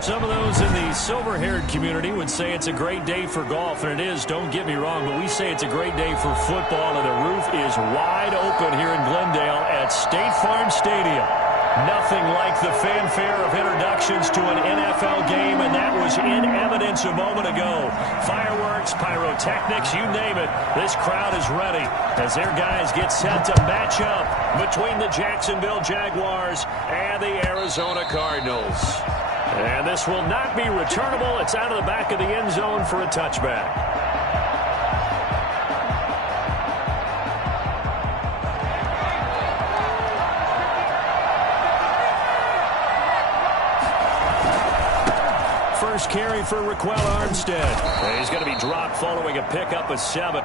Some of those in the silver-haired community would say it's a great day for golf, and it is, don't get me wrong, but we say it's a great day for football, and the roof is wide open here in Glendale at State Farm Stadium. Nothing like the fanfare of introductions to an NFL game, and that was in evidence a moment ago. Fireworks, pyrotechnics, you name it, this crowd is ready as their guys get set to match up between the Jacksonville Jaguars and the Arizona Cardinals. And this will not be returnable. It's out of the back of the end zone for a touchback. First carry for Raquel Armstead. He's going to be dropped following a pickup of 7.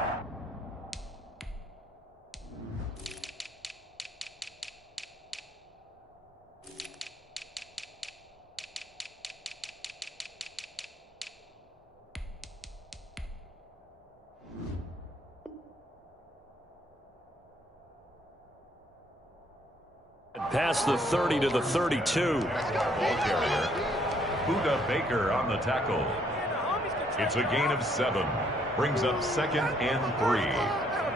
Past the 30 to the 32. Ball carrier, Buda Baker on the tackle. It's a gain of 7. Brings up 2nd and 3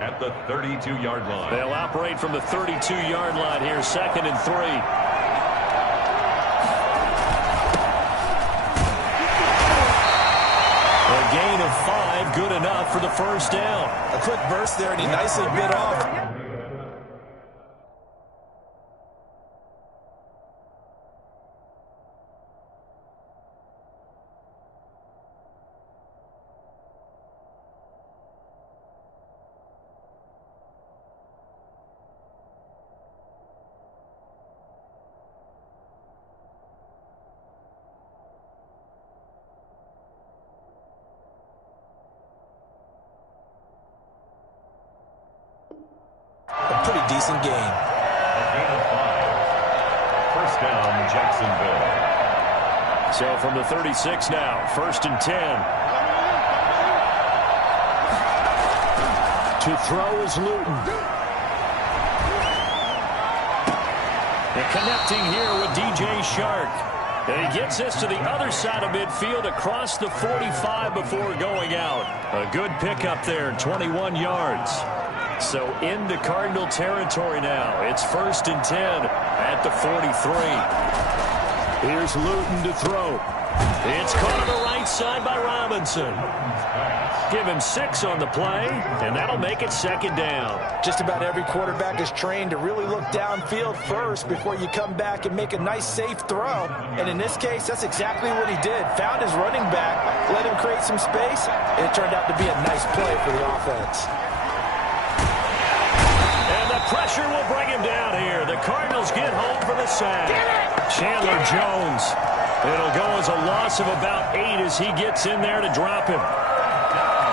at the 32-yard line. They'll operate from the 32-yard line here, 2nd and 3. A gain of 5, good enough for the first down. A quick burst there, and he nicely bit off. A pretty decent game. A gain of 5. First down, Jacksonville. So from the 36 now, 1st and 10. To throw is Luton. And connecting here with DJ Shark. And he gets this to the other side of midfield across the 45 before going out. A good pickup there, 21 yards. So into Cardinal territory now. It's 1st and 10 at the 43. Here's Luton to throw. It's caught on the right side by Robinson. Give him 6 on the play, and that'll make it 2nd down. Just about every quarterback is trained to really look downfield first before you come back and make a nice, safe throw. And in this case, that's exactly what he did. Found his running back, let him create some space, and it turned out to be a nice play for the offense. Pressure will bring him down here. The Cardinals get home for the sack. Chandler Jones. It'll go as a loss of about 8 as he gets in there to drop him. Now,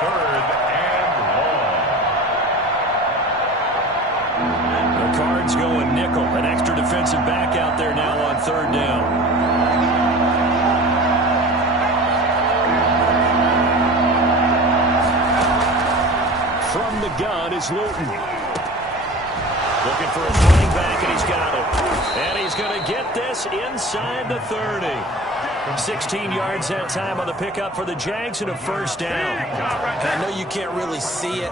3rd and 1. The Cards going nickel. An extra defensive back out there now on 3rd down. From the gun is Luton. Looking for his running back, and he's got it. And he's going to get this inside the 30. 16 yards that time on the pickup for the Jags and a 1st down. And I know you can't really see it,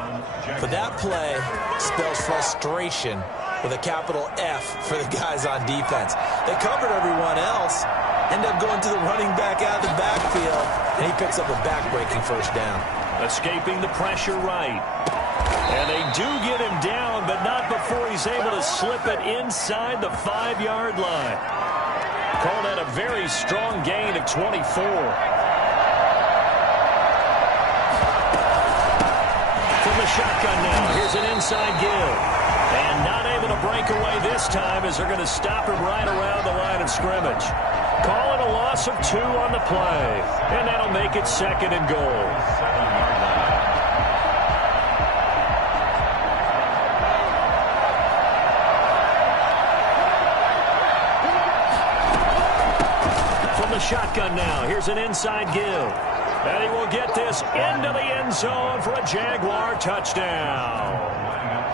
but that play spells frustration with a capital F for the guys on defense. They covered everyone else, end up going to the running back out of the backfield, and he picks up a back-breaking 1st down. Escaping the pressure right. And they do get him down, but not before he's able to slip it inside the 5-yard line. Call that a very strong gain of 24. From the shotgun now, here's an inside give. And not able to break away this time as they're going to stop him right around the line of scrimmage. Call it a loss of 2 on the play. And that'll make it 2nd and goal. 7-yard line. From the shotgun now, here's an inside give. And he will get this into the end zone for a Jaguar touchdown.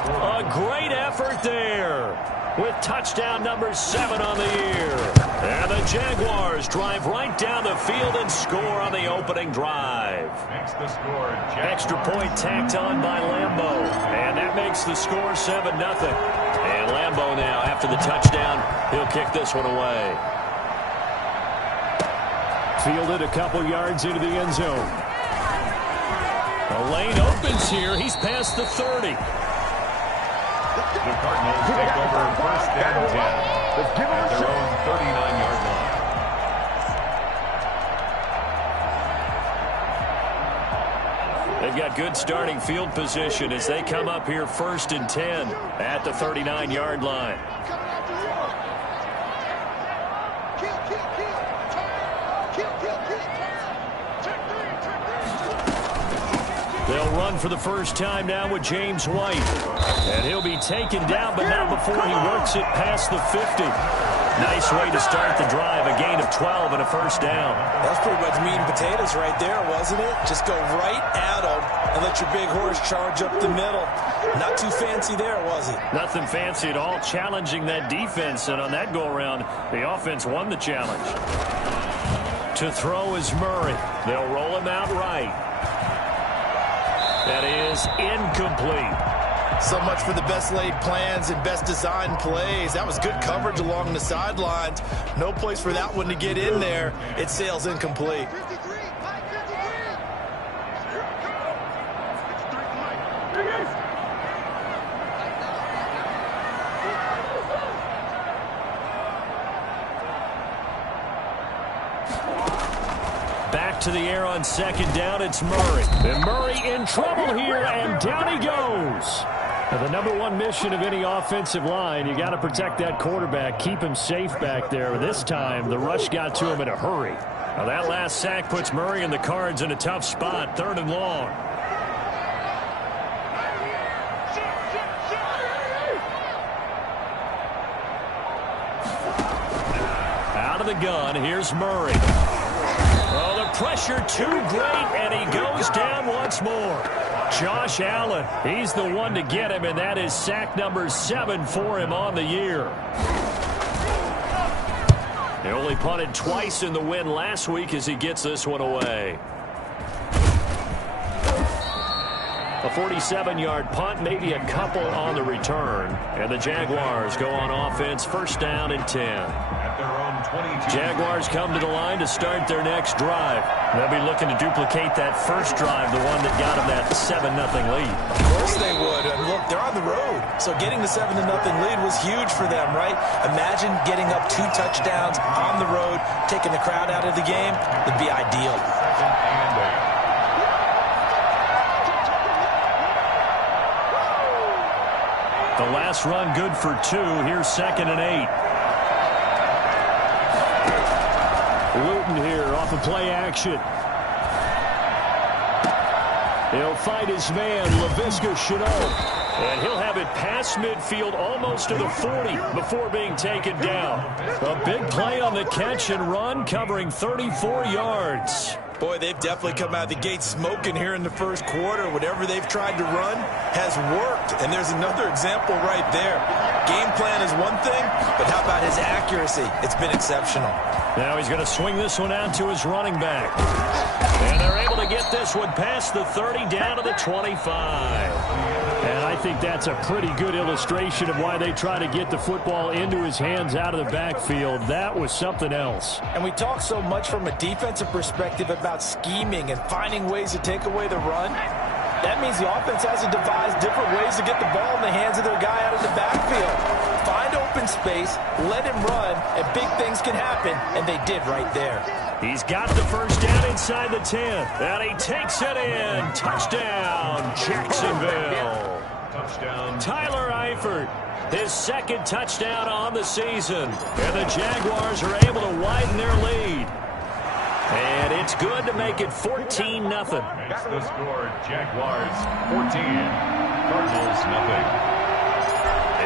A great effort there. with touchdown number 7 on the year. And the Jaguars drive right down the field and score on the opening drive. Makes the score. Extra point tacked on by Lambeau. And that makes the score 7-0. And Lambeau now, after the touchdown, he'll kick this one away. Fielded a couple yards into the end zone. The lane opens here. He's past the 30. The Cardinals take over first and 10 at their own 39-yard line. They've got good starting field position as they come up here first and 10 at the 39-yard line. They'll run for the first time now with James White. And he'll be taken down, but not before he works it past the 50. Nice way to start the drive. A gain of 12 and a first down. That's pretty much meat and potatoes right there, wasn't it? Just go right at them and let your big horse charge up the middle. Not too fancy there, was it? Nothing fancy at all. Challenging that defense, and on that go-around, the offense won the challenge. To throw is Murray. They'll roll him out right. That is incomplete. So much for the best laid plans and best designed plays. That was good coverage along the sidelines. No place for that one to get in there. It sails incomplete. Back to the air on second down, it's Murray. And Murray in trouble here, and down he goes. Now, the number one mission of any offensive line, you got to protect that quarterback, keep him safe back there. This time, the rush got to him in a hurry. Now, that last sack puts Murray and the Cards in a tough spot, 3rd and long. Out of the gun, here's Murray. Oh, the pressure too great, and he goes down once more. Josh Allen, he's the one to get him, and that is sack number 7 for him on the year. He only punted twice in the win last week as he gets this one away. A 47-yard punt, maybe a couple on the return. And the Jaguars go on offense, first down and 10. At their own 22. Jaguars come to the line to start their next drive. They'll be looking to duplicate that first drive, the one that got them that 7-0 lead. Of course they would. And look, they're on the road. So getting the 7-0 lead was huge for them, right? Imagine getting up 2 touchdowns on the road, taking the crowd out of the game. Would be ideal. Second and 8. The last run good for 2. Here's 2nd and 8. Luton here off of play action. He'll fight his man, Laviska Shenault. And he'll have it past midfield almost to the 40 before being taken down. A big play on the catch and run, covering 34 yards. Boy, they've definitely come out of the gate smoking here in the first quarter. Whatever they've tried to run has worked. And there's another example right there. Game plan is one thing, but how about his accuracy? It's been exceptional. Now he's going to swing this one out to his running back. And they're able to get this one past the 30 down to the 25. And I think that's a pretty good illustration of why they try to get the football into his hands out of the backfield. That was something else. And we talk so much from a defensive perspective about scheming and finding ways to take away the run. That means the offense has to devise different ways to get the ball in the hands of their guy out of the backfield. Find open space, let him run, and big things can happen, and they did right there. He's got the first down inside the 10, and he takes it in. Touchdown, Jacksonville. Touchdown. Tyler Eifert, his 2nd touchdown on the season, and the Jaguars are able to widen their lead. And it's good to make it 14-0. Makes the score Jaguars 14, Cardinals nothing.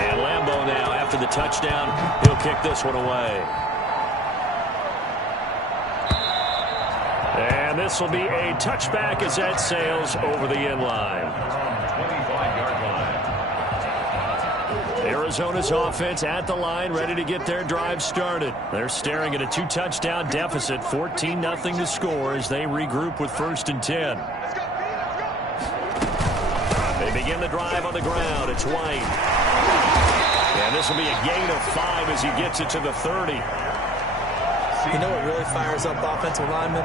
And Lambeau now, after the touchdown, he'll kick this one away. And this will be a touchback as that sails over the end line. 25-yard line. Arizona's offense at the line, ready to get their drive started. They're staring at a 2-touchdown deficit, 14-0 to score as they regroup with 1st and 10. They begin the drive on the ground. It's White. And this will be a gain of 5 as he gets it to the 30. You know what really fires up offensive linemen?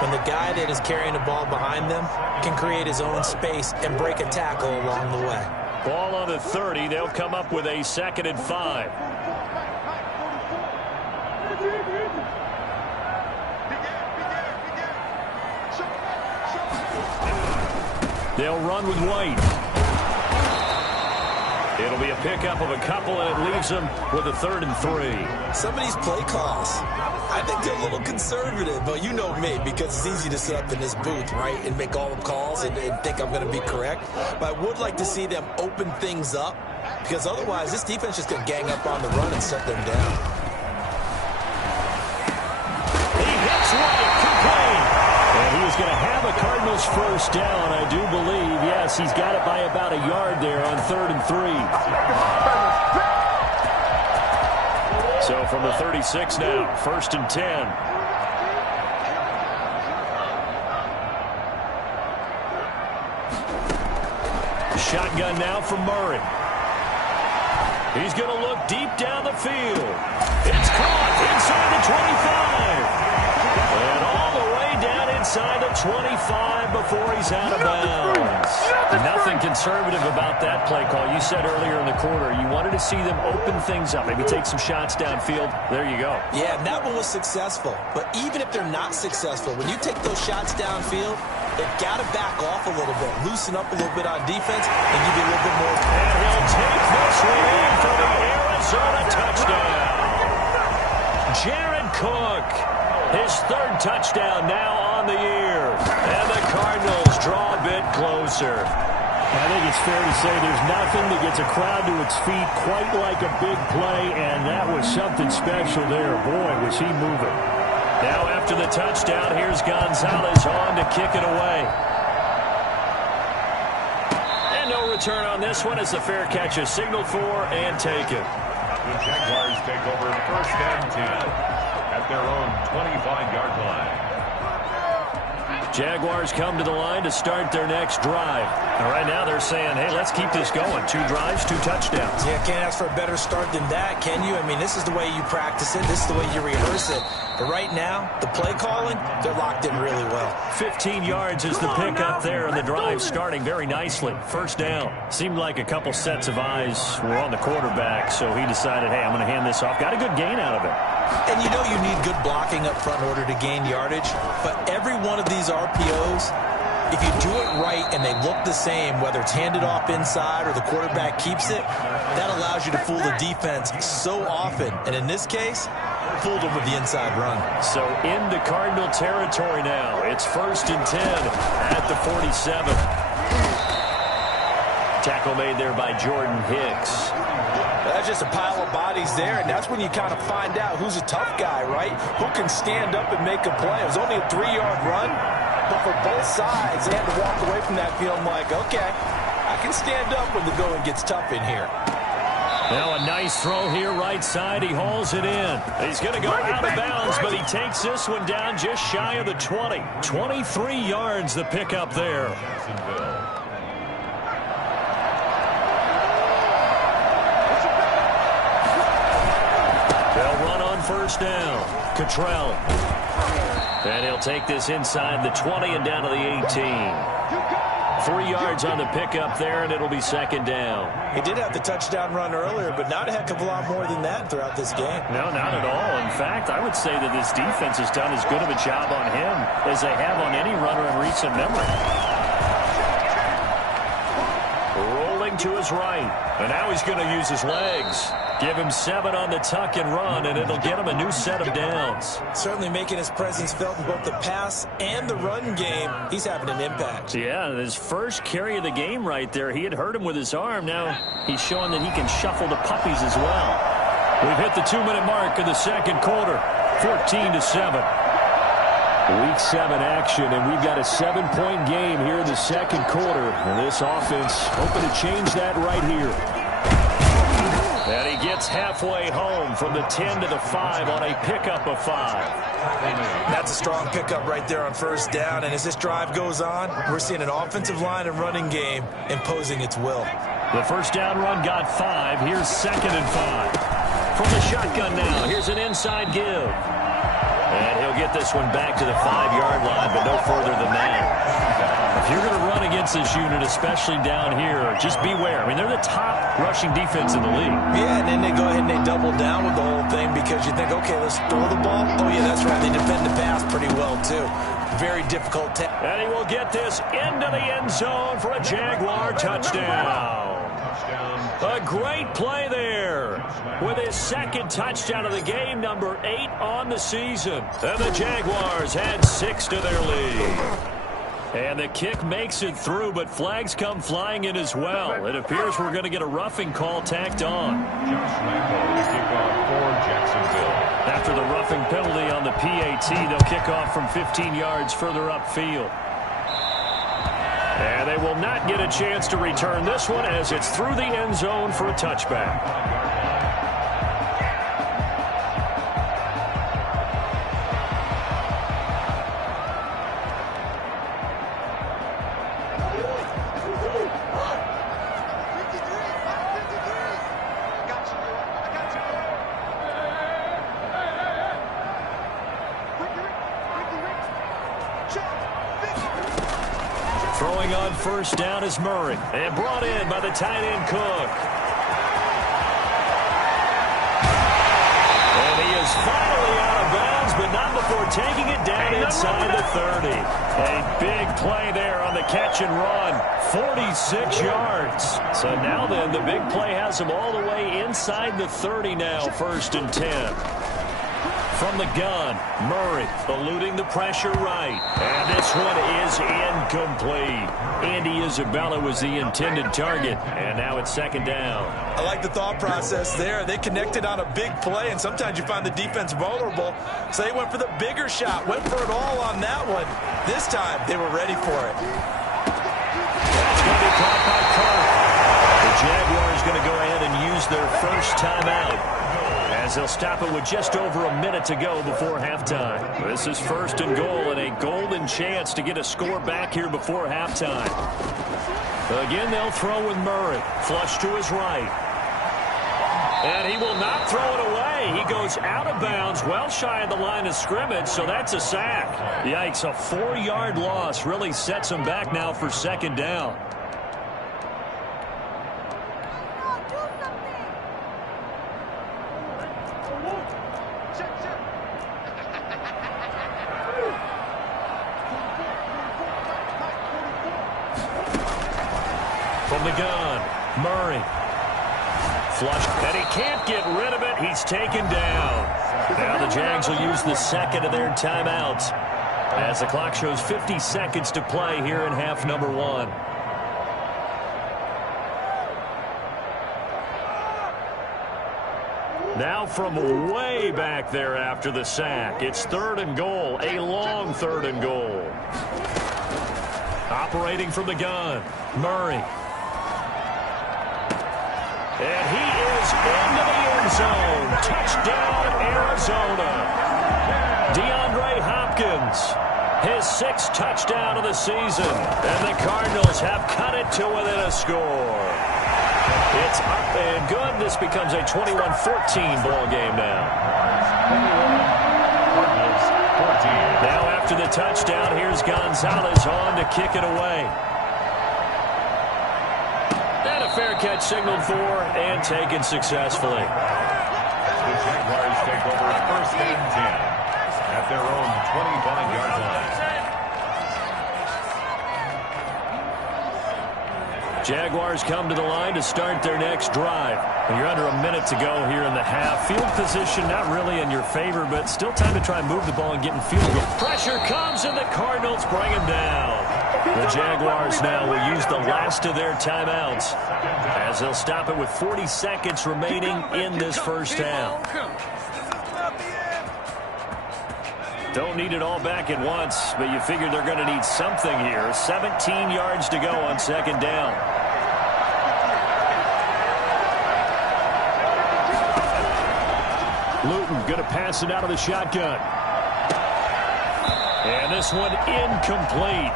When the guy that is carrying the ball behind them can create his own space and break a tackle along the way. Ball on the 30. They'll come up with a 2nd and 5. They'll run with White. It'll be a pickup of a couple, and it leaves them with a 3rd and 3. Some of these play calls, I think they're a little conservative, but you know me, because it's easy to sit up in this booth, right, and make all the calls and think I'm going to be correct. But I would like to see them open things up, because otherwise this defense is going to gang up on the run and shut them down. He hits White, complete. And he is going to have a Cardinals 1st down, I do believe. Yes, he's got it by about a yard there on 3rd and 3. So from the 36 now, 1st and 10. Shotgun now from Murray. He's going to look deep down the field. It's caught inside the 25. And all the way down inside the 25 before he's out of bounds. Nothing conservative about that play call. You said earlier in the quarter you wanted to see them open things up, maybe take some shots downfield. There you go. Yeah, and that one was successful. But even if they're not successful, when you take those shots downfield, they've got to back off a little bit, loosen up a little bit on defense, and give you a little bit more. And he'll take this one in for the Arizona touchdown. Jared Cook, his 3rd touchdown now on the year. And the Cardinals draw a bit closer. I think it's fair to say there's nothing that gets a crowd to its feet quite like a big play, and that was something special there. Boy, was he moving. Now after the touchdown, here's Gonzalez on to kick it away. And no return on this one as the fair catch is signaled for and taken. The Jaguars take over 1st and 10 at their own 25-yard line. Jaguars come to the line to start their next drive. And right now they're saying, hey, let's keep this going. 2 drives, 2 touchdowns. Yeah, can't ask for a better start than that, can you? I mean, this is the way you practice it. This is the way you rehearse it. But right now, the play calling, they're locked in really well. 15 yards is the pickup there, and the drive starting very nicely. 1st down. Seemed like a couple sets of eyes were on the quarterback, so he decided, hey, I'm going to hand this off. Got a good gain out of it. And you know you need good blocking up front in order to gain yardage. But every one of these RPOs, if you do it right and they look the same, whether it's handed off inside or the quarterback keeps it, that allows you to fool the defense so often. And in this case, fooled them with the inside run. So into Cardinal territory now. It's 1st and 10 at the 47. Tackle made there by Jordan Hicks. That's just a pile of bodies there, and that's when you kind of find out who's a tough guy, right? Who can stand up and make a play. It was only a 3-yard run, but for both sides, they had to walk away from that field like, okay, I can stand up when the going gets tough in here. Now a nice throw here right side. He hauls it in. He's going to go out of bounds, but he takes this one down just shy of the 20. 23 yards the pickup there. They'll run on 1st down. Cottrell. And he'll take this inside the 20 and down to the 18. 3 yards on the pickup there, and it'll be 2nd down. He did have the touchdown run earlier, but not a heck of a lot more than that throughout this game. No, not at all. In fact, I would say that this defense has done as good of a job on him as they have on any runner in recent memory. Rolling to his right, and now he's going to use his legs. Give him 7 on the tuck and run, and it'll get him a new set of downs. Certainly making his presence felt in both the pass and the run game. He's having an impact. Yeah, his first carry of the game right there. He had hurt him with his arm. Now he's showing that he can shuffle the puppies as well. We've hit the 2-minute mark of the 2nd quarter. 14-7. Week 7 action, and we've got a 7-point game here in the 2nd quarter. And this offense hoping to change that right here. And he gets halfway home from the 10 to the 5 on a pickup of 5. That's a strong pickup right there on first down. And as this drive goes on, we're seeing an offensive line and running game imposing its will. The first down run got 5. Here's 2nd and 5. From the shotgun now, here's an inside give. And he'll get this one back to the 5-yard line, but no further than that. If you're going to run against this unit, especially down here, just beware. I mean, they're the top rushing defense in the league. Yeah, and then they go ahead and they double down with the whole thing because you think, okay, let's throw the ball. Oh, yeah, that's right. They defend the pass pretty well, too. Very difficult task. And he will get this into the end zone for a Jaguar touchdown. A great play there with his 2nd touchdown of the game, number 8 on the season. And the Jaguars add 6 to their lead. And the kick makes it through, but flags come flying in as well. It appears we're going to get a roughing call tacked on. The kickoff for Jacksonville. After the roughing penalty on the PAT, they'll kick off from 15 yards further upfield. And they will not get a chance to return this one as it's through the end zone for a touchback. Throwing on first down is Murray. And brought in by the tight end Cook. And he is finally out of bounds, but not before taking it down inside the 30. A big play there on the catch and run. 46 yards. So now then, the big play has him all the way inside the 30 now, 1st and 10. From the gun, Murray eluding the pressure right. And this one is incomplete. Andy Isabella was the intended target. And now it's 2nd down. I like the thought process there. They connected on a big play, and sometimes you find the defense vulnerable. So they went for the bigger shot, went for it all on that one. This time, they were ready for it. That's going to be caught by Kirk. The Jaguars going to go ahead and use their first timeout, as they'll stop it with just over a minute to go before halftime. This is 1st and goal, and a golden chance to get a score back here before halftime. Again, they'll throw with Murray. Flush to his right. And he will not throw it away. He goes out of bounds, well shy of the line of scrimmage, so that's a sack. Yikes, a 4-yard loss really sets him back now for 2nd down. From the gun, Murray. Flush, and he can't get rid of it. He's taken down. Now the Jags will use the 2nd of their timeouts as the clock shows 50 seconds to play here in half number 1. Now from way back there after the sack, it's 3rd and goal, a long 3rd and goal. Operating from the gun, Murray. And he is into the end zone. Touchdown, Arizona. DeAndre Hopkins, his 6th touchdown of the season. And the Cardinals have cut it to within a score. It's up and good. This becomes a 21-14 ball game now. Now after the touchdown, here's Gonzalez on to kick it away. And a fair catch signaled for and taken successfully. The Jaguars take over 1st and 10 at their own 25-yard line. Jaguars come to the line to start their next drive. And you're under a minute to go here in the half. Field position not really in your favor, but still time to try and move the ball and get in field goal. Pressure comes, and the Cardinals bring him down. The Jaguars now will use the last of their timeouts as they'll stop it with 40 seconds remaining in this first half. Don't need it all back at once, but you figure they're going to need something here. 17 yards to go on 2nd down. Luton going to pass it out of the shotgun. And this one incomplete.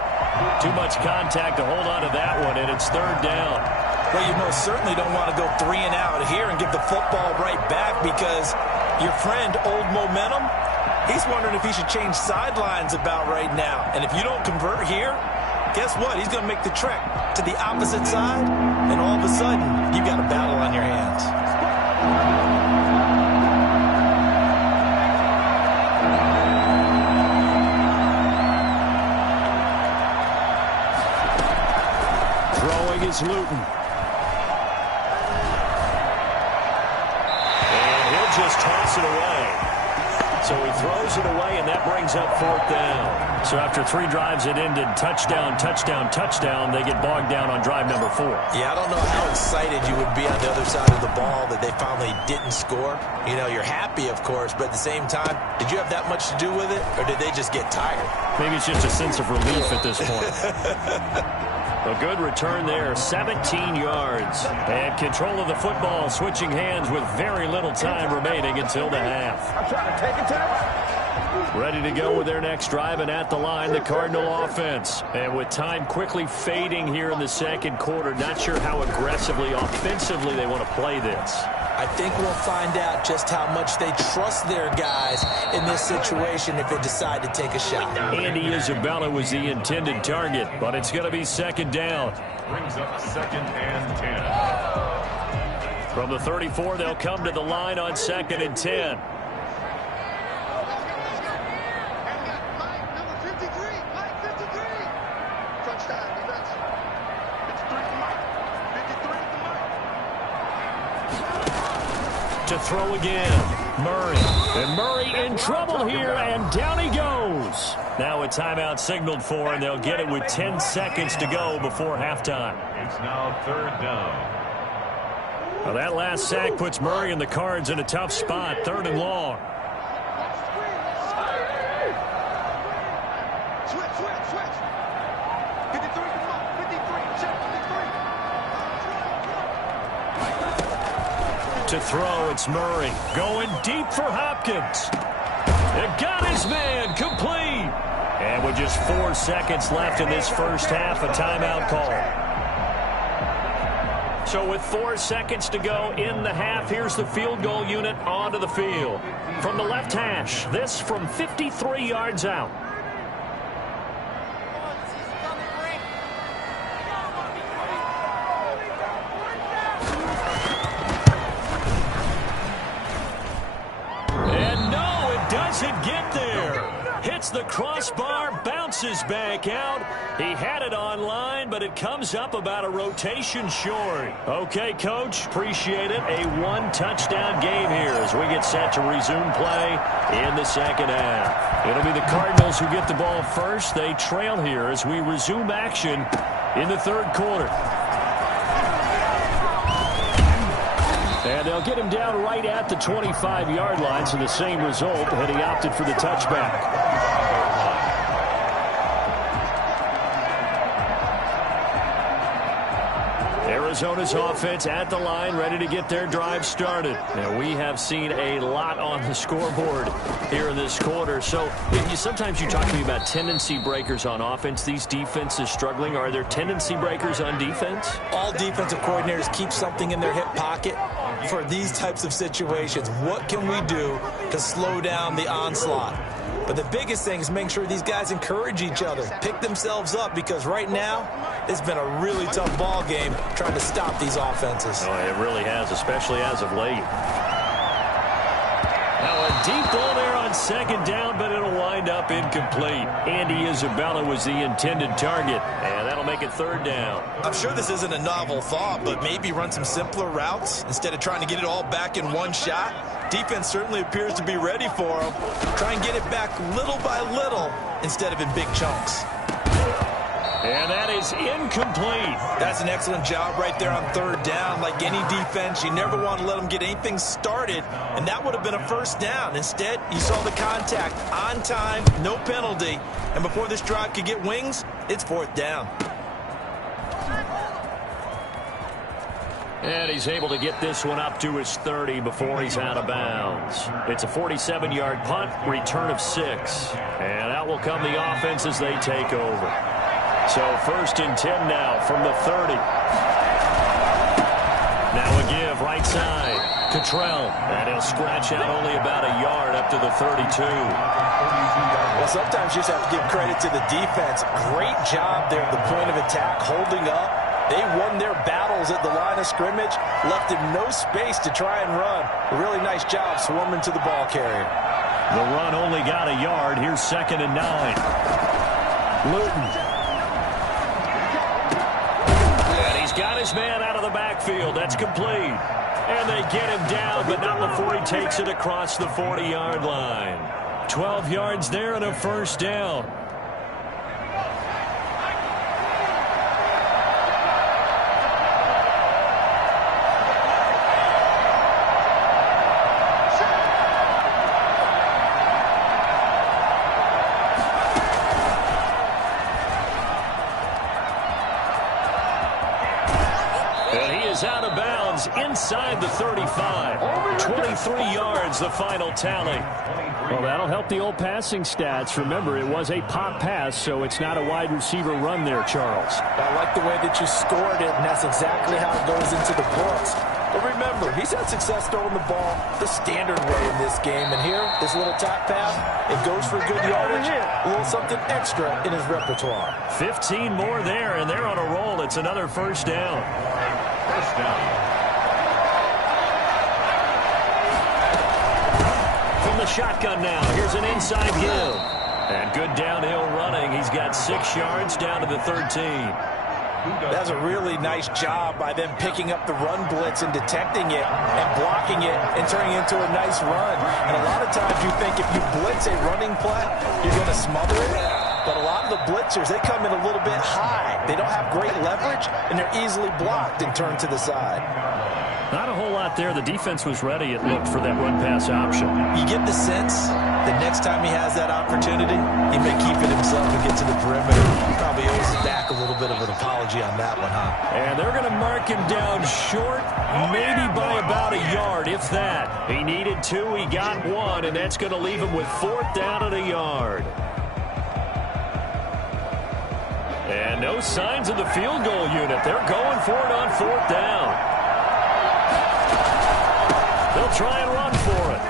Too much contact to hold on to that one, and it's third down. Well, you most certainly don't want to go 3 and out here and give the football right back, because your friend, Old Momentum, he's wondering if he should change sidelines about right now. And if you don't convert here, guess what? He's going to make the trek to the opposite side, and all of a sudden, you've got a battle on your hands. Throwing is Luton. And he'll just toss it away. So he throws it away, and that brings up fourth down. So after 3 drives that ended touchdown, touchdown, touchdown, they get bogged down on drive number 4. Yeah, I don't know how excited you would be on the other side of the ball that they finally didn't score. You know, you're happy, of course, but at the same time, did you have that much to do with it, or did they just get tired? Maybe it's just a sense of relief at this point. A good return there, 17 yards. And control of the football, switching hands with very little time remaining until the half. I'm trying to take it to the right. Ready to go with their next drive, and at the line, the Cardinal offense. And with time quickly fading here in the second quarter, not sure how aggressively, offensively they want to play this. I think we'll find out just how much they trust their guys in this situation if they decide to take a shot. Andy Isabella was the intended target, but it's going to be second down. Brings up 2nd and 10. From the 34, they'll come to the line on 2nd and 10. To throw again, Murray. And Murray in trouble here, and down he goes. Now a timeout signaled for, and they'll get it with 10 seconds to go before halftime. It's now 3rd down. Well, that last sack puts Murray and the Cards in a tough spot, 3rd and long. To throw, it's Murray. Going deep for Hopkins. It got his man, complete. And with just 4 seconds left in this first half, a timeout call. So with 4 seconds to go in the half, here's the field goal unit onto the field. From the left hash, this from 53 yards out. Doesn't get there. Hits the crossbar, bounces back out. He had it online, but it comes up about a rotation short. Okay, Coach, appreciate it. A 1-touchdown game here as we get set to resume play in the second half. It'll be the Cardinals who get the ball first. They trail here as we resume action in the 3rd quarter. And they'll get him down right at the 25-yard line, so the same result, and he opted for the touchback. Arizona's offense at the line, ready to get their drive started. Now, we have seen a lot on the scoreboard here in this quarter. So, sometimes you talk to me about tendency breakers on offense. These defenses struggling. Are there tendency breakers on defense? All defensive coordinators keep something in their hip pocket for these types of situations. What can we do to slow down the onslaught? But the biggest thing is making sure these guys encourage each other, pick themselves up, because right now it's been a really tough ball game trying to stop these offenses. Oh, it really has, especially as of late. Now a deep ball there on 2nd down, but it'll wind up incomplete. Andy Isabella was the intended target, and that'll make it 3rd down. I'm sure this isn't a novel thought, but maybe run some simpler routes instead of trying to get it all back in one shot. Defense certainly appears to be ready for him. Try and get it back little by little instead of in big chunks. And that is incomplete. That's an excellent job right there on 3rd down. Like any defense, you never want to let them get anything started, and that would have been a 1st down. Instead, you saw the contact on time, no penalty, and before this drive could get wings, it's 4th down. And he's able to get this one up to his 30 before he's out of bounds. It's a 47-yard punt, return of 6. And out will come the offense as they take over. So 1st and 10 now from the 30. Now a give right side. Cottrell. And he'll scratch out only about a yard up to the 32. Well, sometimes you just have to give credit to the defense. Great job there at the point of attack, holding up. They won their battles at the line of scrimmage, left him no space to try and run. A really nice job swarming to the ball carrier. The run only got a yard. Here's 2nd and 9. Luton. And he's got his man out of the backfield. That's complete. And they get him down, but not before he takes it across the 40-yard line. 12 yards there and a 1st down. Out of bounds inside the 35. 23 yards, the final tally. Well, that'll help the old passing stats. Remember, it was a pop pass, so it's not a wide receiver run there, Charles. I like the way that you scored it, and that's exactly how it goes into the books. But remember, he's had success throwing the ball the standard way in this game. And here, this little tap pass, it goes for good yardage, a little something extra in his repertoire. 15 more there, and they're on a roll. It's another 1st down. First down. From the shotgun now, here's an inside give. And good downhill running. He's got 6 yards down to the 13. That's a really nice job by them picking up the run blitz and detecting it and blocking it and turning it into a nice run. And a lot of times you think if you blitz a running play, you're going to smother it. But a lot of the blitzers, they come in a little bit high. They don't have great leverage, and they're easily blocked and turned to the side. Not a whole lot there. The defense was ready, it looked, for that run-pass option. You get the sense that next time he has that opportunity, he may keep it himself and get to the perimeter. He probably owes Dak a little bit of an apology on that one, huh? And they're going to mark him down short, maybe by about a yard, if that. He needed 2, he got 1, and that's going to leave him with 4th down and a yard. And no signs of the field goal unit. They're going for it on 4th down. They'll try and run for it.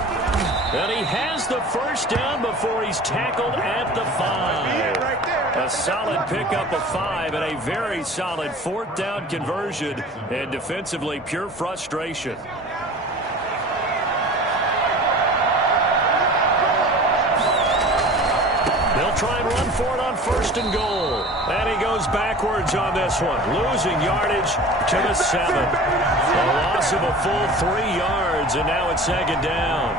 And he has the 1st down before he's tackled at the 5. A solid pickup of 5 and a very solid 4th down conversion. And defensively, pure frustration. They'll try and run for it on 1st and goal. And he goes backwards on this one, losing yardage to the 7. A loss of a full 3 yards, and now it's 2nd down.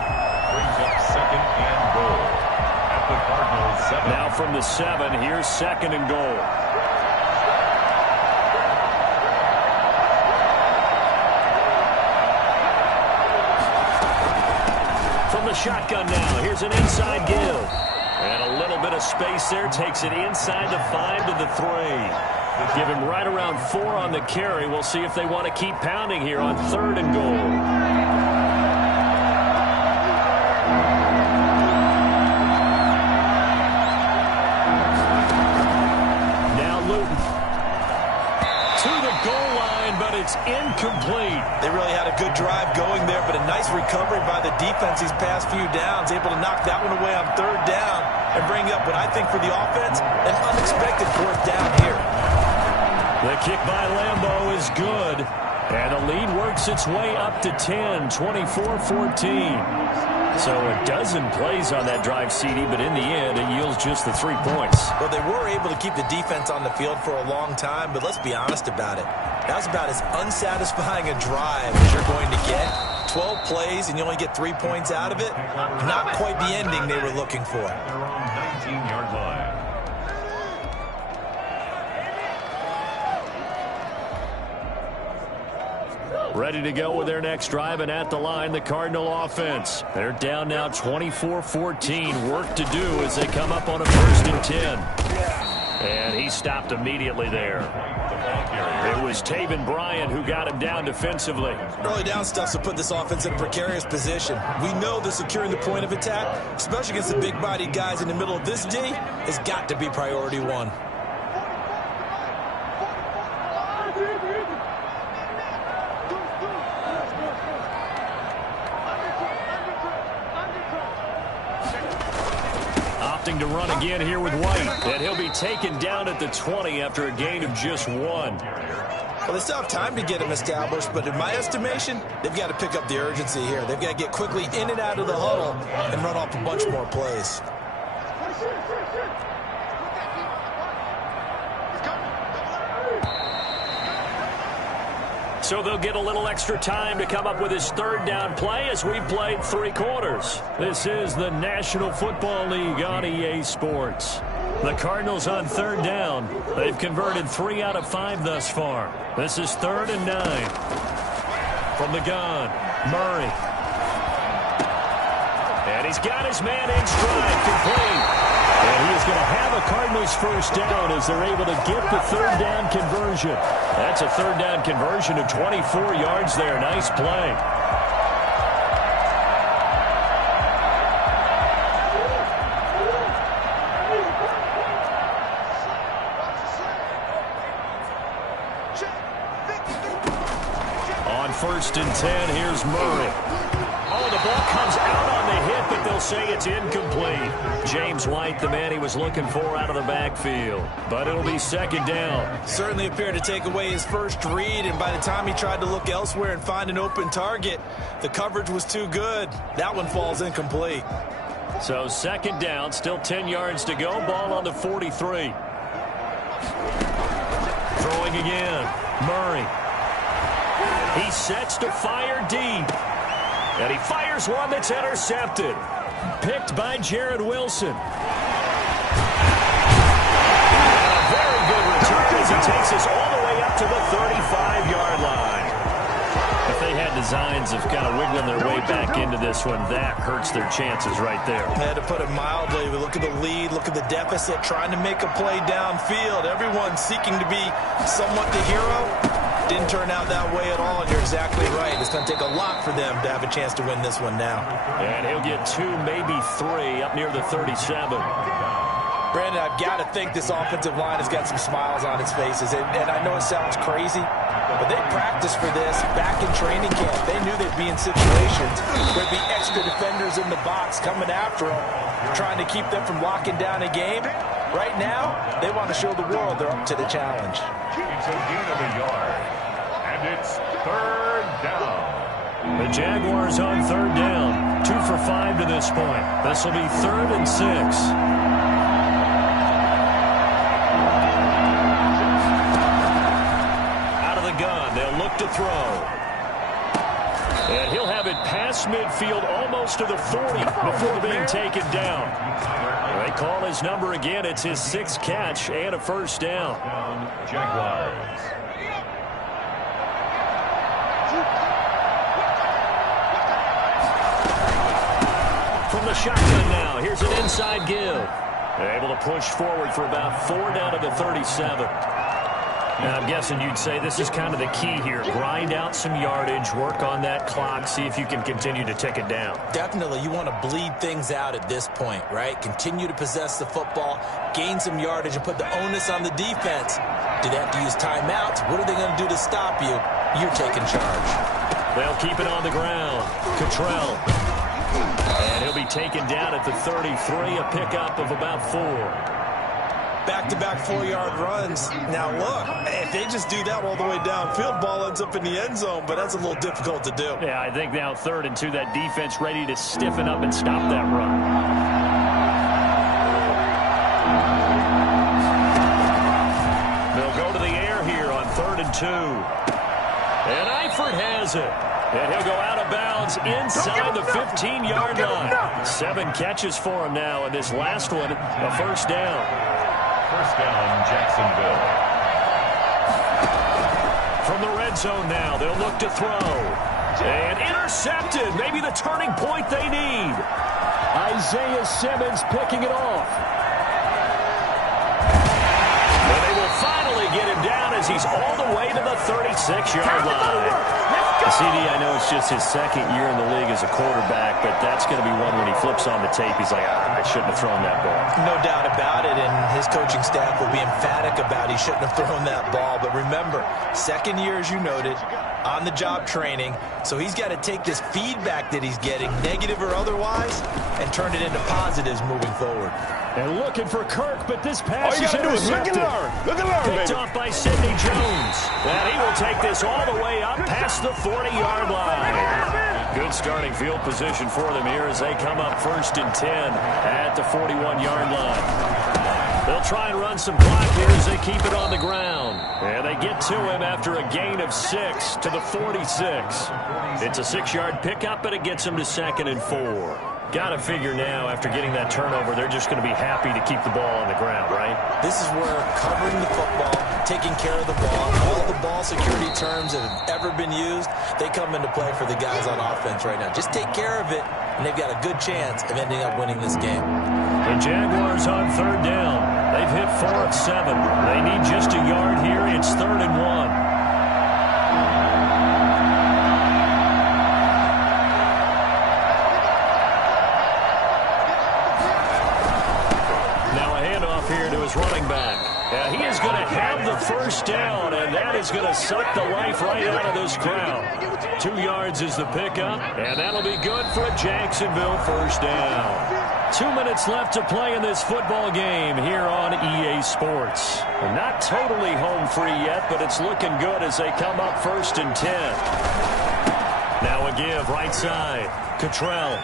Brings up 2nd and goal at the Cardinals 7. Now from the 7, here's 2nd and goal. From the shotgun now, here's an inside give. And a little bit of space there, takes it inside the 5 to the 3. Give him right around 4 on the carry. We'll see if they want to keep pounding here on 3rd and goal. Now Luton to the goal line, but it's incomplete. They really had a good drive going there, but a nice recovery by the defense these past few downs, able to knock that one away on 3rd down and bring up what I think for the offense, an unexpected 4th down here. The kick by Lambeau is good, and the lead works its way up to 10, 24-14. So a dozen plays on that drive, CD, but in the end, it yields just the 3 points. Well, they were able to keep the defense on the field for a long time, but let's be honest about it. That was about as unsatisfying a drive as you're going to get. 12 plays, and you only get 3 points out of it. Not quite the ending they were looking for. They're on 19-yard line. Ready to go with their next drive, and at the line, the Cardinal offense. They're down now 24-14. Work to do as they come up on a 1st and 10. And he stopped immediately there. It was Taven Bryan who got him down defensively. Early down stuff to put this offense in a precarious position. We know that securing the point of attack, especially against the big-bodied guys in the middle of this D, has got to be priority one. Opting to run again here with White, and he'll be taken down at the 20 after a gain of just 1. Well, they still have time to get him established, but in my estimation, they've got to pick up the urgency here. They've got to get quickly in and out of the huddle and run off a bunch more plays. So they'll get a little extra time to come up with his third down play as we've played 3 quarters. This is the National Football League on EA Sports. The Cardinals on third down. They've converted 3 out of 5 thus far. This is 3rd and 9. From the gun, Murray. And he's got his man in stride, complete. And he is going to have a Cardinals first down as they're able to get the third down conversion. That's a third down conversion of 24 yards there. Nice play. On 1st and 10, here's Murray. Oh, the ball comes out on the hit, but they'll say it's incomplete. James White, the man he was looking for out of the backfield. But it'll be 2nd down. Certainly appeared to take away his first read, and by the time he tried to look elsewhere and find an open target, the coverage was too good. That one falls incomplete. So 2nd down, still 10 yards to go. Ball on the 43. Throwing again, Murray. He sets to fire deep. And he fires one that's intercepted. Picked by Jared Wilson. And a very good return as he takes us all the way up to the 35-yard line. If they had designs of kind of wiggling their way back into this one, that hurts their chances right there. I had to put it mildly. We look at the lead, look at the deficit, trying to make a play downfield. Everyone seeking to be somewhat the hero. Didn't turn out that way at all, and you're exactly right. It's going to take a lot for them to have a chance to win this one now. And he'll get 2, maybe 3 up near the 37. Brandon, I've got to think this offensive line has got some smiles on its faces. And I know it sounds crazy, but they practiced for this back in training camp. They knew they'd be in situations where there'd be extra defenders in the box coming after them, trying to keep them from locking down a game. Right now, they want to show the world they're up to the challenge. It's a gain of a yard, and it's 3rd down. The Jaguars on 3rd down. 2 for 5 to this point. This will be 3rd and 6. Out of the gun, they'll look to throw. And he'll have it past midfield almost to the 40 before being taken down. They call his number again. It's his 6th catch and a first down. Jaguars. From the shotgun now, here's an inside give. They're able to push forward for about 4 down to the 37. And I'm guessing you'd say this is kind of the key here. Grind out some yardage, work on that clock, see if you can continue to tick it down. Definitely. You want to bleed things out at this point, right? Continue to possess the football, gain some yardage, and put the onus on the defense. Do they have to use timeouts? What are they going to do to stop you? You're taking charge. They'll keep it on the ground. Cottrell. And he'll be taken down at the 33, a pickup of about 4. Back-to-back 4-yard runs. Now, look, if they just do that all the way downfield, ball ends up in the end zone, but that's a little difficult to do. Yeah, I think now 3rd and 2, that defense ready to stiffen up and stop that run. They'll go to the air here on 3rd and 2. And Eifert has it. And he'll go out of bounds inside the 15-yard line. 7 catches for him now, and this last one, a first down. First down, Jacksonville. From the red zone now, they'll look to throw. And intercepted. Maybe the turning point they need. Isaiah Simmons picking it off. And they will finally get him down as as he's all the way to the 36-yard line. CD, I know it's just his second year in the league as a quarterback, but that's going to be one when he flips on the tape. He's like, I shouldn't have thrown that ball. No doubt about it, and his coaching staff will be emphatic about he shouldn't have thrown that ball. But remember, second year, as you noted, on-the-job training, so he's got to take this feedback that he's getting, negative or otherwise, and turn it into positives moving forward. And looking for Kirk, but this pass is intercepted. Look and learn. Look and learn, Picked off by Sidney Jones. And he will take this all the way up past the 40-yard line. Good starting field position for them here as they come up 1st and 10 at the 41-yard line. They'll try and run some clock here as they keep it on the ground. And they get to him after a gain of 6 to the 46. It's a 6-yard pickup, and it gets him to 2nd and 4. Got to figure now, after getting that turnover, they're just going to be happy to keep the ball on the ground, right? This is where covering the football, taking care of the ball, all the ball security terms that have ever been used, they come into play for the guys on offense right now. Just take care of it, and they've got a good chance of ending up winning this game. The Jaguars on 3rd down. They've hit 4 of 7. They need just a yard here. It's 3rd and 1. Here to his running back. He is going to have the 1st down, and that is going to suck the life right out of this crowd. 2 yards is the pickup, and that'll be good for a Jacksonville 1st down. 2 minutes left to play in this football game here on EA Sports. Not totally home free yet, but it's looking good as they come up 1st and 10. Now a give right side. Cottrell.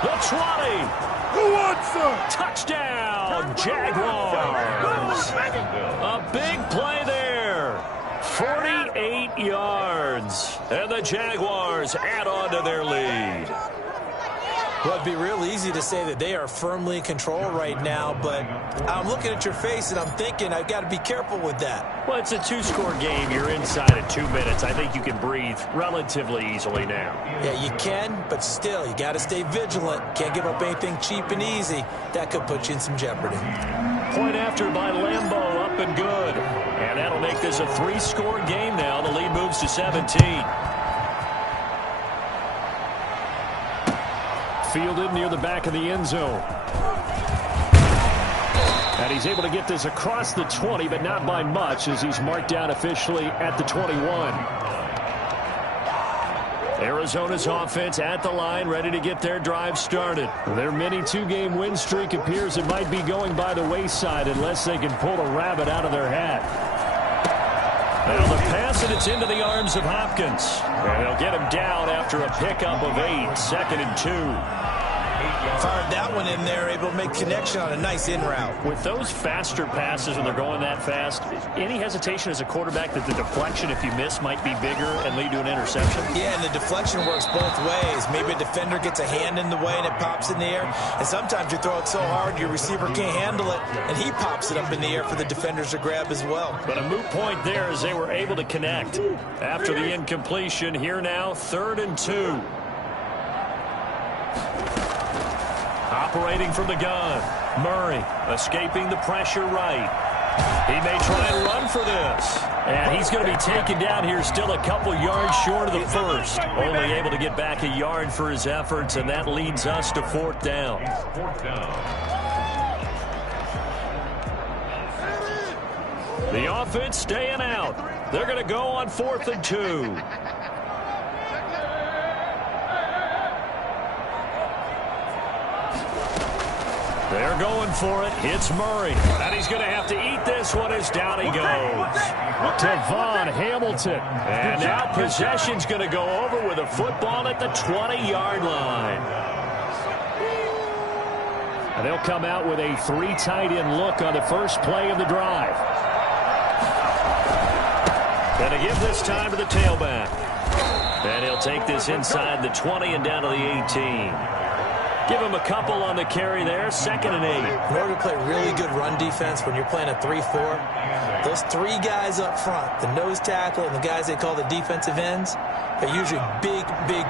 The 20. Who wants some? Touchdown, Jaguars. A big play there. 48 yards. And the Jaguars add on to their lead. Well, it'd be real easy to say that they are firmly in control right now, but I'm looking at your face and I'm thinking I've got to be careful with that. Well, it's a 2-score game. You're inside at 2 minutes. I think you can breathe relatively easily now. Yeah, you can, but still, you got to stay vigilant. Can't give up anything cheap and easy. That could put you in some jeopardy. Point after by Lambeau, up and good. And that'll make this a 3-score game now. The lead moves to 17. Fielded near the back of the end zone. And he's able to get this across the 20, but not by much, as he's marked down officially at the 21. Arizona's offense at the line, ready to get their drive started. Their mini 2-game win streak appears it might be going by the wayside unless they can pull a rabbit out of their hat. Now the pass, and it's into the arms of Hopkins. And they'll get him down after a pickup of 8, 2nd and 2. Fired that one in there, able to make connection on a nice in route. With those faster passes when they're going that fast, any hesitation as a quarterback that the deflection, if you miss, might be bigger and lead to an interception? Yeah, and the deflection works both ways. Maybe a defender gets a hand in the way and it pops in the air. And sometimes you throw it so hard your receiver can't handle it, and he pops it up in the air for the defenders to grab as well. But a moot point there as they were able to connect. After the incompletion, here now, 3rd and 2. Operating from the gun. Murray escaping the pressure right. He may try and run for this. And he's going to be taken down here still a couple yards short of the 1st. Only able to get back a yard for his efforts, and that leads us to 4th down. The offense staying out. They're going to go on 4th and 2. They're going for it. It's Murray. And he's going to have to eat this one as down he goes. Devon Hamilton. And now possession's going to go over with a football at the 20-yard line. And they'll come out with a 3 tight end look on the first play of the drive. Going to give this time to the tailback. And he'll take this inside the 20 and down to the 18. Give him a couple on the carry there. 2nd and 8. In order to play really good run defense when you're playing a 3-4, those 3 guys up front, the nose tackle and the guys they call the defensive ends, they're usually big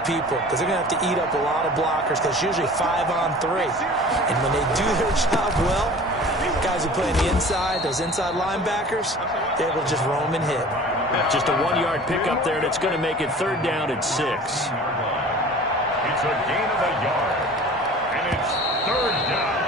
people because they're going to have to eat up a lot of blockers because it's usually 5 on 3. And when they do their job well, Guys who play on the inside, those inside linebackers, they're able to just roam and hit. Just a 1-yard pickup there, and it's going to make it 3rd down at 6. It's a gain of a yard, and it's 3rd down.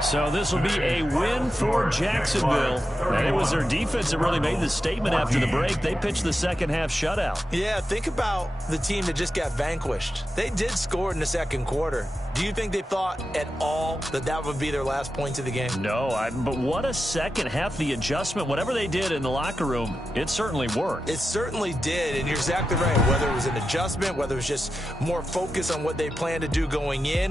So this will be a win for Jacksonville. And it was their defense that really made the statement after the break. They pitched the second half shutout. Yeah, think about the team that just got vanquished. They did score in the second quarter. Do you think they thought at all that that would be their last points of the game? No, but what a second half. The adjustment, whatever they did in the locker room, it certainly worked. It certainly did, and you're exactly right. Whether it was an adjustment, whether it was just more focus on what they planned to do going in,